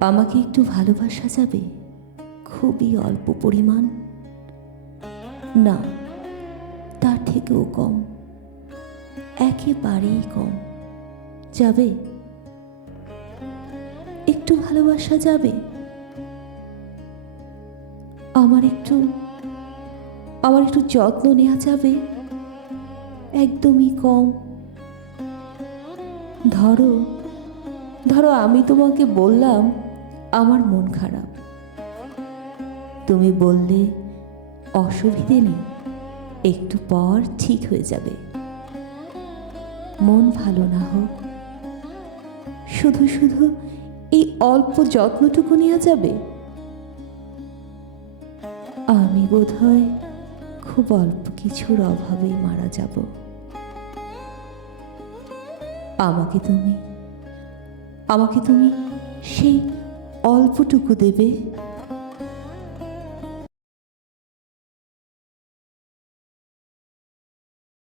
আমাকে একটু ভালোবাসা যাবে? খুবই অল্প পরিমাণ, না তার থেকেও কম, একেবারেই কম। যাবে? একটু ভালোবাসা যাবে? আমার একটু আমার একটু যত্ন নেওয়া যাবে? একদমই কম। ধরো ধরো আমি তোমাকে বললাম আমার মন খারাপ, তুমি বললে অসুবিধে নেই, একটু পর ঠিক হয়ে যাবে। মন ভালো না হোক, শুধু শুধু এই অল্প যত্নটুকু নেওয়া যাবে? আমি বোধহয় খুব অল্প কিছুর অভাবেই মারা যাব। আমাকে তুমি আমাকে তুমি সেই অল্পটুকু দেবে।